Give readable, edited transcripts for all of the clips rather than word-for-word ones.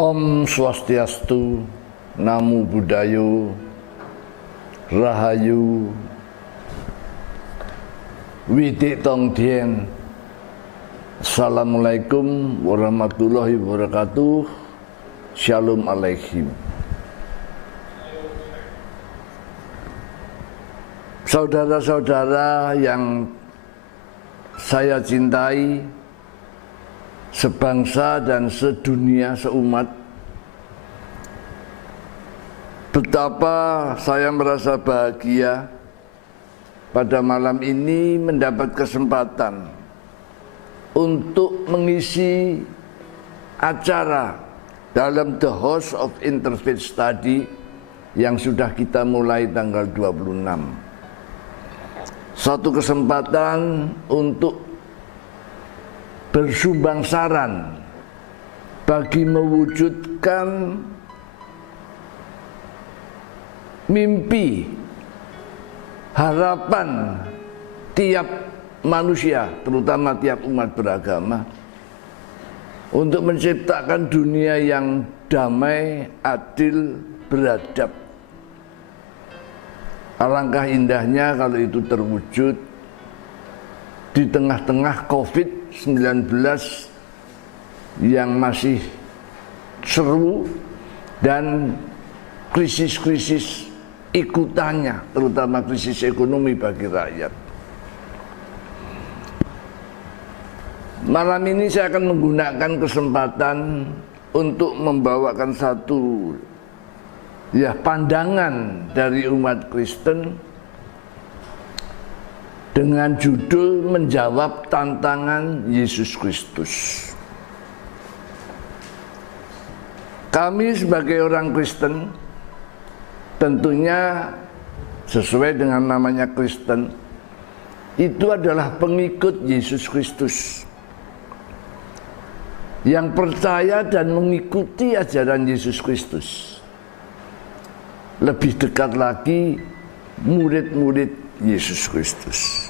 Om Swastiastu, Namo Buddhaya, Rahayu, Widik Tong Dien. Assalamualaikum warahmatullahi wabarakatuh. Shalom Alaikum. Saudara-saudara yang saya cintai, sebangsa dan sedunia, seumat, betapa saya merasa bahagia pada malam ini mendapat kesempatan untuk mengisi acara dalam The House of Interfaith Study yang sudah kita mulai tanggal 26. Satu kesempatan untuk bersumbang saran bagi mewujudkan mimpi, harapan tiap manusia, terutama tiap umat beragama, untuk menciptakan dunia yang damai, adil, beradab. Alangkah indahnya kalau itu terwujud di tengah-tengah COVID-19 yang masih seru dan krisis-krisis ikutannya, terutama krisis ekonomi bagi rakyat. Malam ini saya akan menggunakan kesempatan untuk membawakan satu pandangan dari umat Kristen dengan judul menjawab tantangan Yesus Kristus. Kami sebagai orang Kristen tentunya sesuai dengan namanya Kristen, itu adalah pengikut Yesus Kristus yang percaya dan mengikuti ajaran Yesus Kristus. Lebih dekat lagi, murid-murid Yesus Kristus.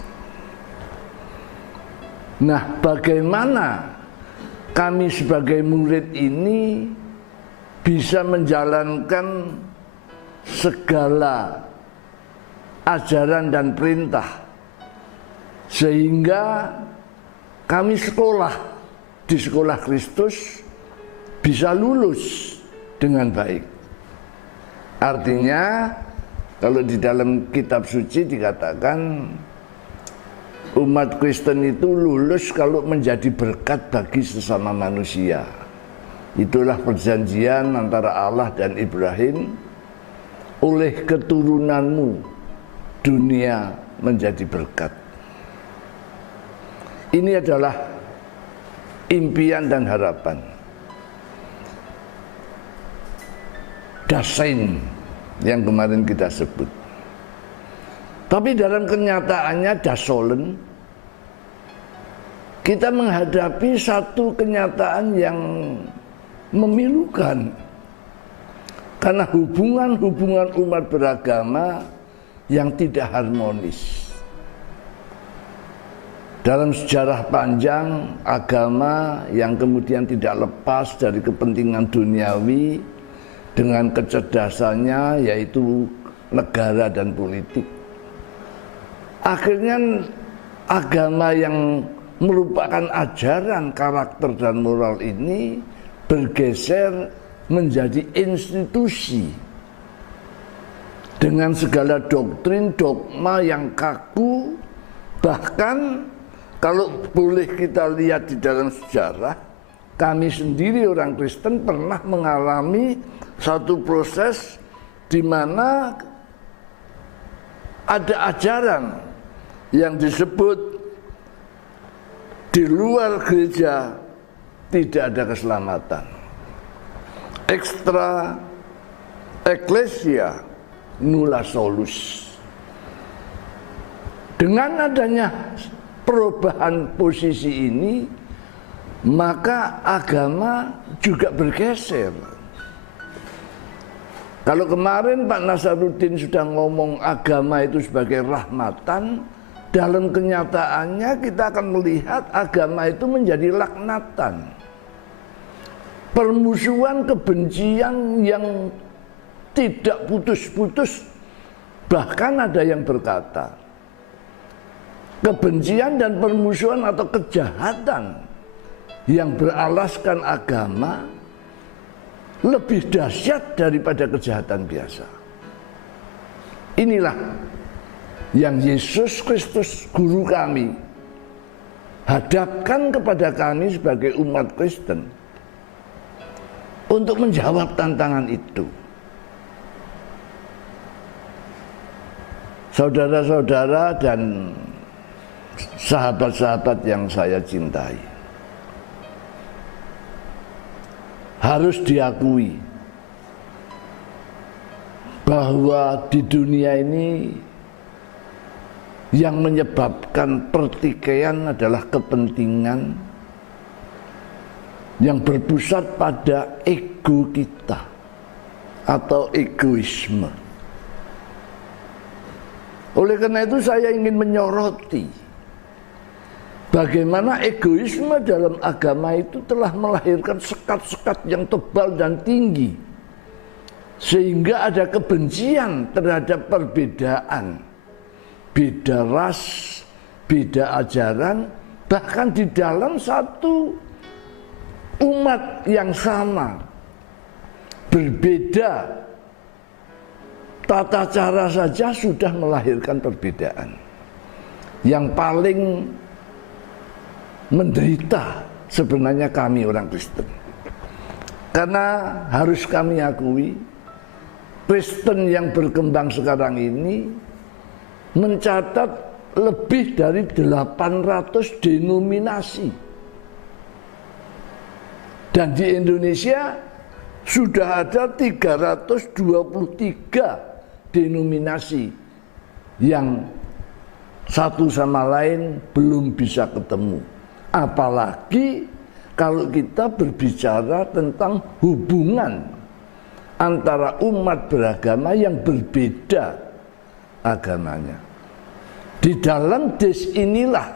Nah, bagaimana kami sebagai murid ini bisa menjalankan segala ajaran dan perintah sehingga kami sekolah di sekolah Kristus bisa lulus dengan baik. Artinya, kalau di dalam kitab suci dikatakan umat Kristen itu lulus kalau menjadi berkat bagi sesama manusia. Itulah perjanjian antara Allah dan Ibrahim. Oleh keturunanmu dunia menjadi berkat. Ini adalah impian dan harapan. Dasein yang kemarin kita sebut. Tapi dalam kenyataannya dasolen, kita menghadapi satu kenyataan yang memilukan. Karena hubungan-hubungan umat beragama yang tidak harmonis. Dalam sejarah panjang agama yang kemudian tidak lepas dari kepentingan duniawi dengan kecerdasannya, yaitu negara dan politik. Akhirnya agama yang merupakan ajaran karakter dan moral ini bergeser menjadi institusi dengan segala doktrin, dogma yang kaku. Bahkan kalau boleh kita lihat di dalam sejarah, kami sendiri orang Kristen pernah mengalami satu proses di mana ada ajaran yang disebut di luar gereja tidak ada keselamatan. Extra ecclesia nulla solus. Dengan adanya perubahan posisi ini, maka agama juga bergeser. Kalau kemarin Pak Nasaruddin sudah ngomong agama itu sebagai rahmatan, dalam kenyataannya kita akan melihat agama itu menjadi laknatan. permusuhan, kebencian yang tidak putus-putus. Bahkan ada yang berkata, kebencian dan permusuhan atau kejahatan yang beralaskan agama lebih dahsyat daripada kejahatan biasa. Inilah yang Yesus Kristus, guru kami, hadapkan kepada kami sebagai umat Kristen untuk menjawab tantangan itu. Saudara-saudara dan sahabat-sahabat yang saya cintai, harus diakui bahwa di dunia ini yang menyebabkan pertikaian adalah kepentingan yang berpusat pada ego kita atau egoisme. Oleh karena itu saya ingin menyoroti bagaimana egoisme dalam agama itu telah melahirkan sekat-sekat yang tebal dan tinggi, sehingga ada kebencian terhadap perbedaan, beda ras, beda ajaran, bahkan di dalam satu umat yang sama, berbeda tata cara saja sudah melahirkan perbedaan. Yang paling menderita sebenarnya kami orang Kristen, karena harus kami akui Kristen yang berkembang sekarang ini mencatat lebih dari 800 denominasi, dan di Indonesia sudah ada 323 denominasi yang satu sama lain belum bisa ketemu. Apalagi kalau kita berbicara tentang hubungan antara umat beragama yang berbeda agamanya. Di dalam des inilah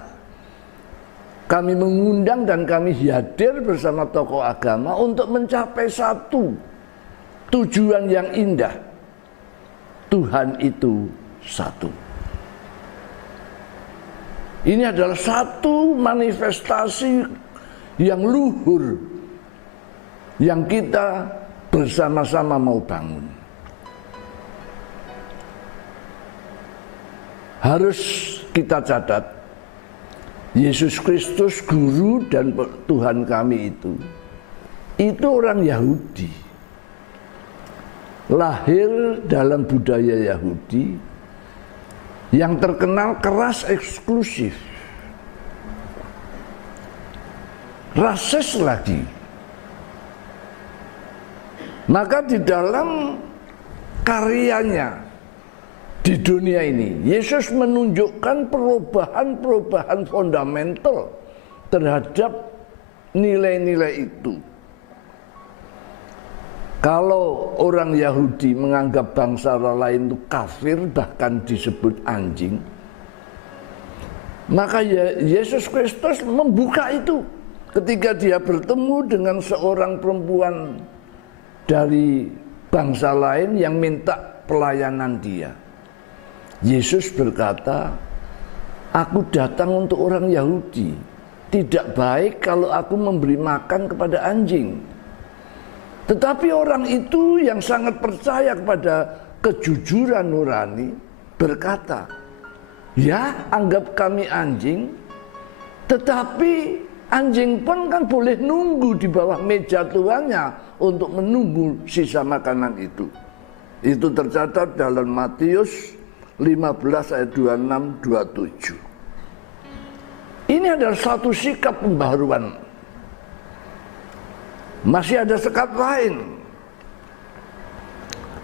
kami mengundang dan kami hadir bersama tokoh agama untuk mencapai satu tujuan yang indah. Tuhan itu satu. Ini adalah satu manifestasi yang luhur yang kita bersama-sama mau bangun. Harus kita catat, Yesus Kristus guru dan Tuhan kami itu orang Yahudi. Lahir dalam budaya Yahudi yang terkenal keras, eksklusif, rasis lagi. Maka di dalam karyanya di dunia ini, Yesus menunjukkan perubahan-perubahan fundamental terhadap nilai-nilai itu. Kalau orang Yahudi menganggap bangsa lain itu kafir, bahkan disebut anjing, maka Yesus Kristus membuka itu ketika dia bertemu dengan seorang perempuan dari bangsa lain yang minta pelayanan dia. Yesus berkata, "Aku datang untuk orang Yahudi. Tidak baik kalau aku memberi makan kepada anjing." Tetapi orang itu yang sangat percaya kepada kejujuran nurani berkata, "Ya, anggap kami anjing, tetapi anjing pun kan boleh nunggu di bawah meja tuannya untuk menunggu sisa makanan itu." Itu tercatat dalam Matius 15 ayat 26-27. Ini adalah satu sikap pembaharuan. Masih ada sekat lain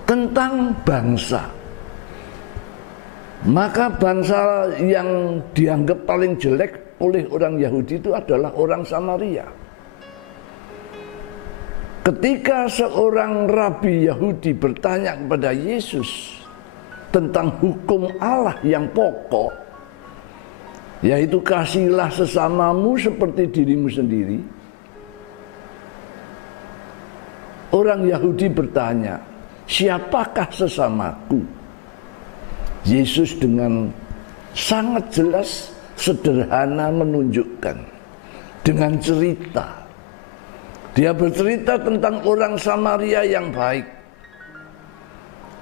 tentang bangsa. Maka bangsa yang dianggap paling jelek oleh orang Yahudi itu adalah orang Samaria. Ketika seorang rabi Yahudi bertanya kepada Yesus tentang hukum Allah yang pokok, yaitu kasihilah sesamamu seperti dirimu sendiri, Orang Yahudi bertanya, siapakah sesamaku? Yesus dengan sangat jelas, sederhana menunjukkan dengan cerita. Dia bercerita tentang orang Samaria yang baik,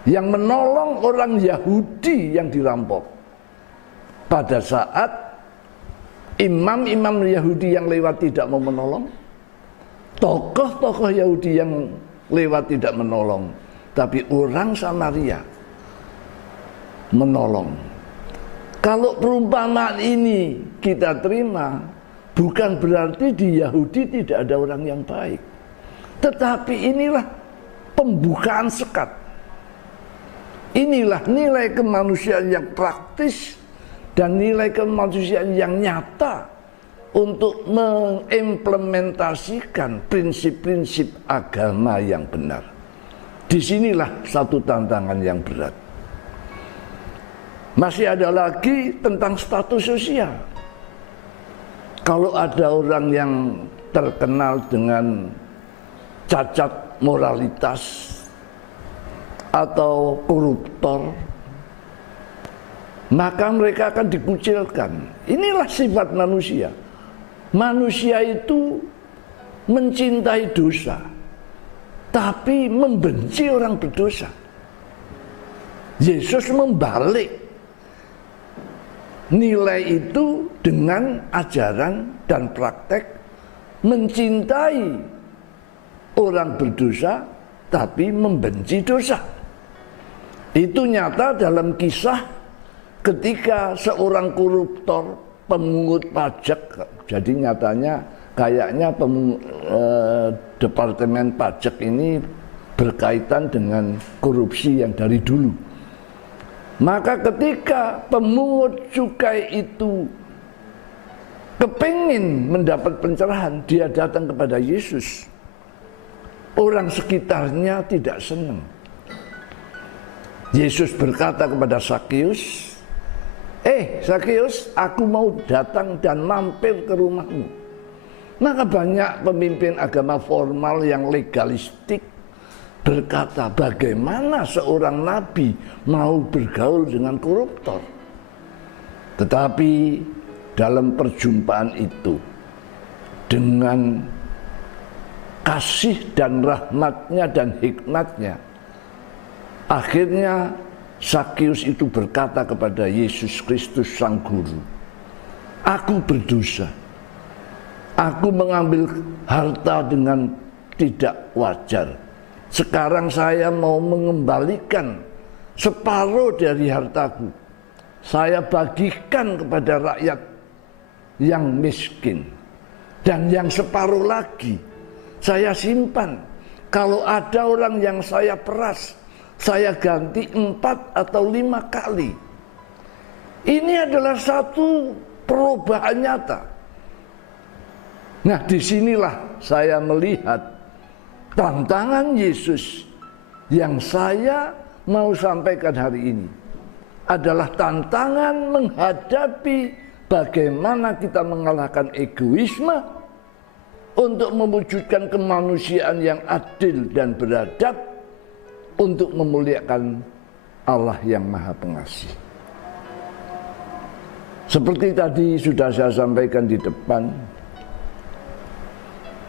yang menolong orang Yahudi yang dirampok. Pada saat imam-imam Yahudi yang lewat tidak mau menolong, tokoh-tokoh Yahudi yang lewat tidak menolong, tapi orang Samaria menolong. Kalau perumpamaan ini kita terima, bukan berarti di Yahudi tidak ada orang yang baik, tetapi inilah pembukaan sekat. Inilah nilai kemanusiaan yang praktis dan nilai kemanusiaan yang nyata untuk mengimplementasikan prinsip-prinsip agama yang benar. Disinilah satu tantangan yang berat. Masih ada lagi tentang status sosial. Kalau ada orang yang terkenal dengan cacat moralitas atau koruptor, maka mereka akan dikucilkan. Inilah sifat manusia. Manusia itu mencintai dosa, tapi membenci orang berdosa. Yesus membalik nilai itu dengan ajaran dan praktek mencintai orang berdosa, tapi membenci dosa. Itu nyata dalam kisah ketika seorang koruptor, pemungut pajak, jadi nyatanya kayaknya Departemen Pajak ini berkaitan dengan korupsi yang dari dulu. Maka ketika pemungut cukai itu kepingin mendapat pencerahan, dia datang kepada Yesus. Orang sekitarnya tidak senang. Yesus berkata kepada Sakeus, Sakeus, aku mau datang dan mampir ke rumahmu. Maka banyak pemimpin agama formal yang legalistik berkata, bagaimana seorang nabi mau bergaul dengan koruptor? Tetapi dalam perjumpaan itu, dengan kasih dan rahmatnya dan hikmatnya, akhirnya Sakeus itu berkata kepada Yesus Kristus Sang Guru, aku berdosa, aku mengambil harta dengan tidak wajar. Sekarang saya mau mengembalikan separuh dari hartaku. Saya bagikan kepada rakyat yang miskin. Dan yang separuh lagi saya simpan. Kalau ada orang yang saya peras, saya ganti 4 atau 5 kali. Ini adalah satu perubahan nyata. Nah, disinilah saya melihat tantangan Yesus yang saya mau sampaikan hari ini adalah tantangan menghadapi bagaimana kita mengalahkan egoisme untuk mewujudkan kemanusiaan yang adil dan beradab, untuk memuliakan Allah yang Maha Pengasih. Seperti tadi sudah saya sampaikan di depan,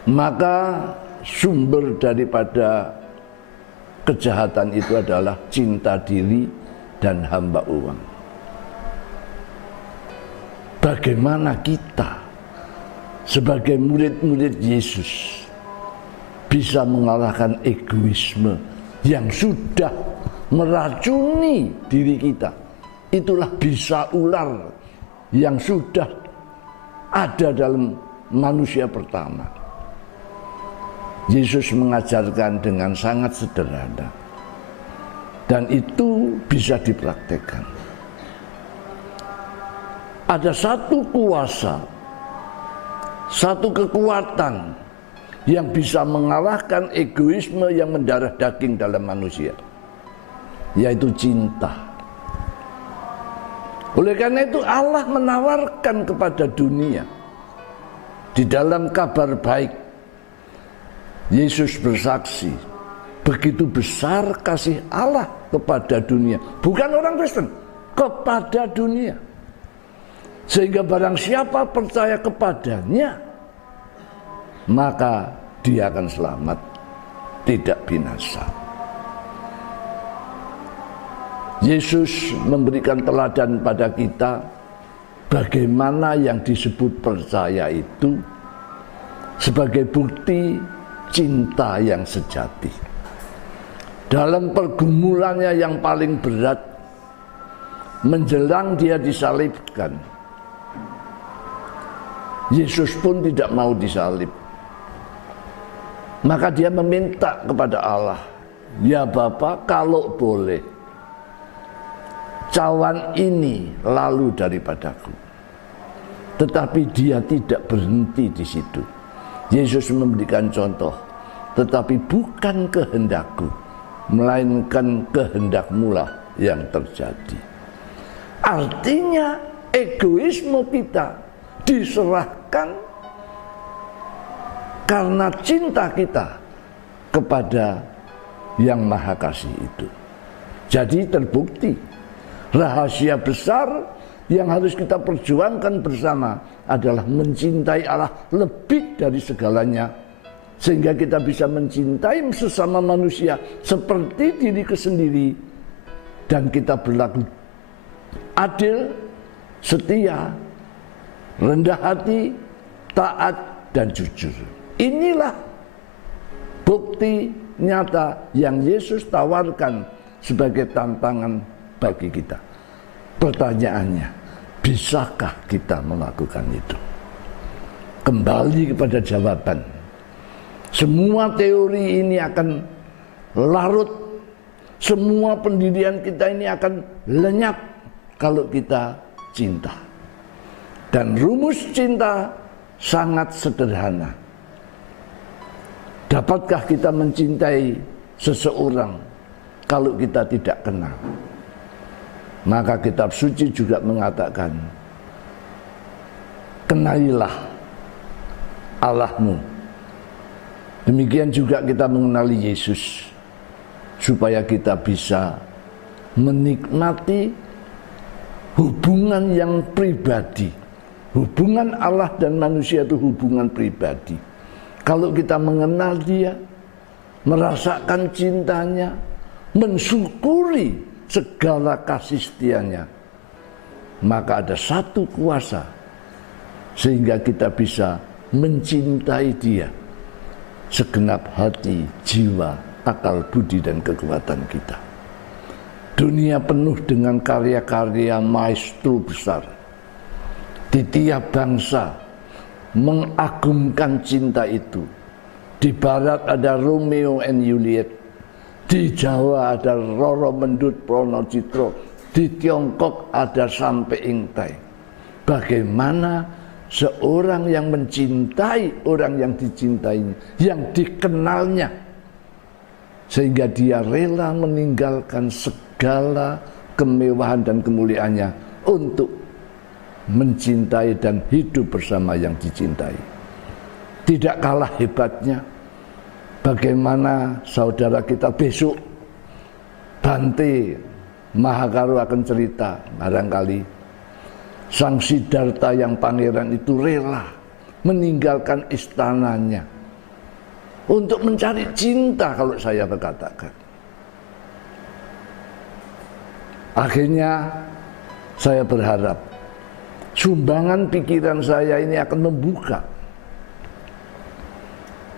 maka sumber daripada kejahatan itu adalah cinta diri dan hamba uang. Bagaimana kita sebagai murid-murid Yesus bisa mengalahkan egoisme yang sudah meracuni diri kita? Itulah bisa ular yang sudah ada dalam manusia pertama. Yesus mengajarkan dengan sangat sederhana, dan itu bisa dipraktekkan. Ada satu kuasa, satu kekuatan yang bisa mengalahkan egoisme yang mendarah daging dalam manusia, yaitu cinta. Oleh karena itu Allah menawarkan kepada dunia di dalam kabar baik Yesus bersaksi, begitu besar kasih Allah kepada dunia, bukan orang Kristen, kepada dunia, sehingga barang siapa percaya kepadanya, maka dia akan selamat, tidak binasa. Yesus memberikan teladan pada kita bagaimana yang disebut percaya itu sebagai bukti cinta yang sejati. Dalam pergumulannya yang paling berat, menjelang dia disalibkan, Yesus pun tidak mau disalib. Maka dia meminta kepada Allah, "Ya Bapa, kalau boleh, cawan ini lalu daripadaku." Tetapi dia tidak berhenti di situ. Yesus memberikan contoh, "Tetapi bukan kehendakku, melainkan kehendak-Mu-lah yang terjadi." Artinya egoisme kita diserahkan karena cinta kita kepada yang Maha Kasih itu. Jadi terbukti rahasia besar yang harus kita perjuangkan bersama adalah mencintai Allah lebih dari segalanya, sehingga kita bisa mencintai sesama manusia seperti diri sendiri, dan kita berlaku adil, setia, rendah hati, taat, dan jujur. Inilah bukti nyata yang Yesus tawarkan sebagai tantangan bagi kita. Pertanyaannya, bisakah kita melakukan itu? Kembali kepada jawaban. Semua teori ini akan larut, semua pendirian kita ini akan lenyap kalau kita cinta. Dan rumus cinta sangat sederhana. Dapatkah kita mencintai seseorang kalau kita tidak kenal? Maka kitab suci juga mengatakan, kenalilah Allahmu. Demikian juga kita mengenali Yesus, supaya kita bisa menikmati hubungan yang pribadi. Hubungan Allah dan manusia itu hubungan pribadi. Kalau kita mengenal Dia, merasakan cintanya, mensyukuri segala kasih setianya, maka ada satu kuasa sehingga kita bisa mencintai Dia segenap hati, jiwa, akal, budi, dan kekuatan kita. Dunia penuh dengan karya-karya maestro besar. Di tiap bangsa mengagumkan cinta itu. Di barat ada Romeo and Juliet, di Jawa ada Roro Mendut Pronocitro, di Tiongkok ada Sampai Ingtai. Bagaimana seorang yang mencintai orang yang dicintainya, yang dikenalnya, sehingga dia rela meninggalkan segala kemewahan dan kemuliaannya untuk mencintai dan hidup bersama yang dicintai. Tidak kalah hebatnya bagaimana saudara kita besok, Bante Mahakaro akan cerita, barangkali Sang Siddhartha yang pangeran itu rela meninggalkan istananya untuk mencari cinta, kalau saya berkatakan. Akhirnya saya berharap sumbangan pikiran saya ini akan membuka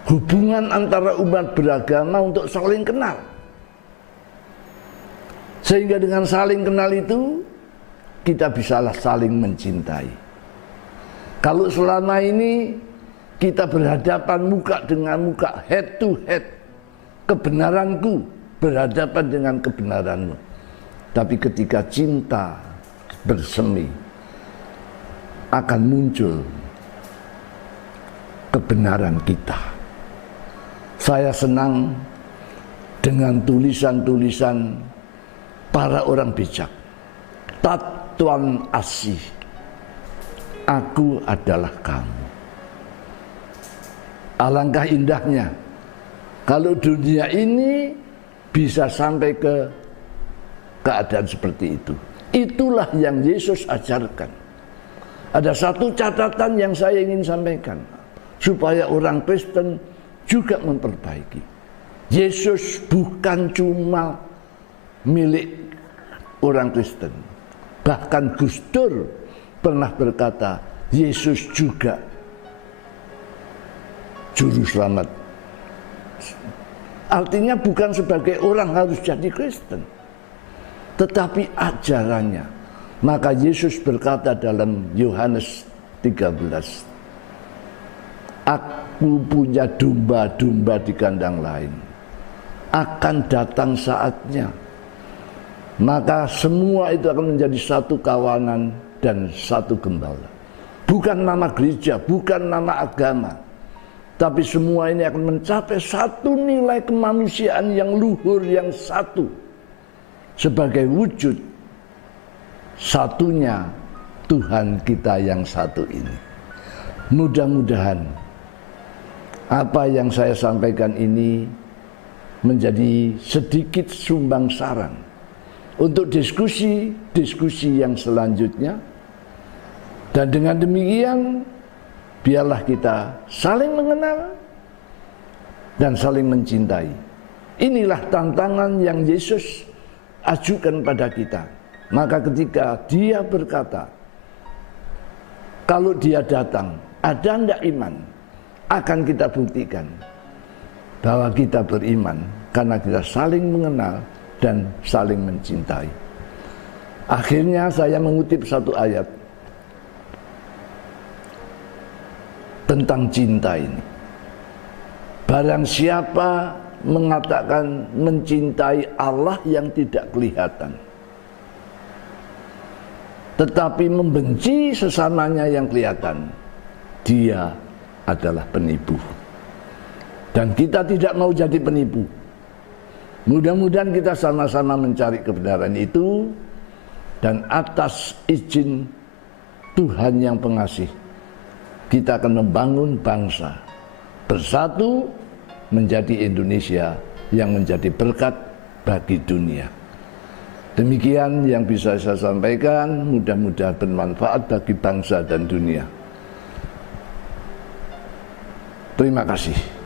hubungan antara umat beragama untuk saling kenal. Sehingga dengan saling kenal itu kita bisalah saling mencintai. Kalau selama ini kita berhadapan muka dengan muka, head to head, kebenaranku berhadapan dengan kebenaranmu. Tapi ketika cinta bersemi, akan muncul kebenaran kita. Saya senang dengan tulisan-tulisan para orang bijak. Tatuan asih, aku adalah kamu. Alangkah indahnya Kalau dunia ini bisa sampai ke keadaan seperti itu. Itulah yang Yesus ajarkan. Ada satu catatan yang saya ingin sampaikan, supaya orang Kristen juga memperbaiki. Yesus bukan cuma milik orang Kristen. Bahkan Gus Dur pernah berkata, Yesus juga juru selamat. Artinya bukan sebagai orang harus jadi Kristen, tetapi ajarannya. Maka Yesus berkata dalam Yohanes 13, Aku punya domba-domba di kandang lain. Akan datang saatnya, maka semua itu akan menjadi satu kawanan dan satu gembala. Bukan nama gereja, bukan nama agama, tapi semua ini akan mencapai satu nilai kemanusiaan yang luhur, yang satu, sebagai wujud satunya Tuhan kita yang satu ini. Mudah-mudahan apa yang saya sampaikan ini menjadi sedikit sumbang saran untuk diskusi yang selanjutnya. Dan dengan demikian biarlah kita saling mengenal dan saling mencintai. Inilah tantangan yang Yesus ajukan pada kita. Maka ketika dia berkata, kalau dia datang, ada ndak iman? Akan kita buktikan bahwa kita beriman karena kita saling mengenal dan saling mencintai. Akhirnya saya mengutip satu ayat tentang cinta ini. Barang siapa mengatakan mencintai Allah yang tidak kelihatan, tetapi membenci sesamanya yang kelihatan, dia adalah penipu. Dan kita tidak mau jadi penipu. Mudah-mudahan kita sama-sama mencari kebenaran itu, dan atas izin Tuhan yang pengasih, kita akan membangun bangsa bersatu menjadi Indonesia yang menjadi berkat bagi dunia. Demikian yang bisa saya sampaikan, mudah-mudahan bermanfaat bagi bangsa dan dunia. Terima kasih.